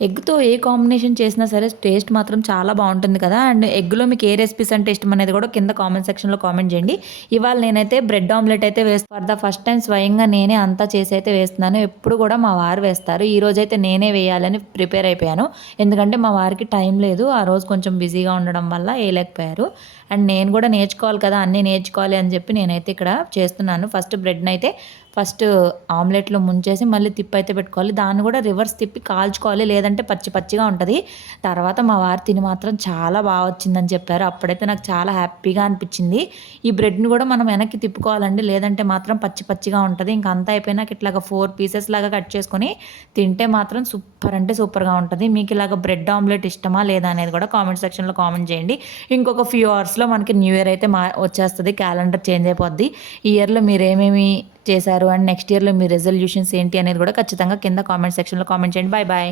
ఎగ్‌తో ఏ combination చేసినా సరే taste మాత్రం చాలా బావుంటుంది కదా! అండ్ ఎగ్‌లో మీకు ఏ రెసిపీస్ అంటే ఇష్టమనేది కూడా కింద కామెంట్ సెక్షన్‌లో కామెంట్ చేయండి. ఇవాళ నేనైతే బ్రెడ్ ఆమ్లెట్ అయితే ఫర్ ద ఫస్ట్ టైమ్ స్వయంగా నేనే అంతా చేసైతే వేస్తున్నాను. ఎప్పుడు కూడా మా వారు వేస్తారు. ఈరోజైతే నేనే వేయాలని ప్రిపేర్ అయిపోయాను. ఎందుకంటే మా వారికి టైం లేదు. ఆ రోజు కొంచెం బిజీగా ఉండడం వల్ల ఏయలేకపోయారు. అండ్ నేను కూడా నేర్చుకోవాలి కదా! అన్నీ నేర్చుకోవాలి అని చెప్పి నేనైతే ఇక్కడ చేస్తున్నాను. ఫస్ట్ ఆమ్లెట్‌లో ముంచేసి మళ్ళీ తిప్పైతే పెట్టుకోవాలి. దాన్ని కూడా రివర్స్ తిప్పి కాల్చుకోవాలి. లేదంటే పచ్చి పచ్చిగా ఉంటది. తర్వాత మా వారు తిని మాత్రం చాలా బా వచ్చిందని చెప్పారు. అప్పుడైతే నాకు చాలా హ్యాపీగా అనిపిచ్చింది. ఈ బ్రెడ్‌ని కూడా మనం వెనక్కి తిప్పుకోవాలండి. లేదంటే మాత్రం పచ్చి పచ్చిగా ఉంటది. ఇంక అంతా అయిపోయినాక ఇట్లాగా 4 పీసెస్ లాగా కట్ చేసుకొని తింటే మాత్రం సూపర్ అంటే సూపర్‌గా ఉంటది. మీకు ఇలాగ బ్రెడ్ ఆమ్లెట్ ఇష్టమా? లేదా? అనేది కూడా కామెంట్ సెక్షన్‌లో కామెంట్ చేయండి. ఇంకొక ఫ్యూ అవర్స్‌లో మనకి న్యూ ఇయర్ అయితే వచ్చేస్తది. క్యాలెండర్ చేంజ్ అయిపోద్ది. ఈ ఇయర్‌లో మీరేమేమి చేశారు అండ్ నెక్స్ట్ ఇయర్‌లో మీ రిజల్యూషన్స్ ఏంటి అనేది కూడా ఖచ్చితంగా కింద కామెంట్ సెక్షన్‌లో కామెంట్ చేయండి. Bye bye.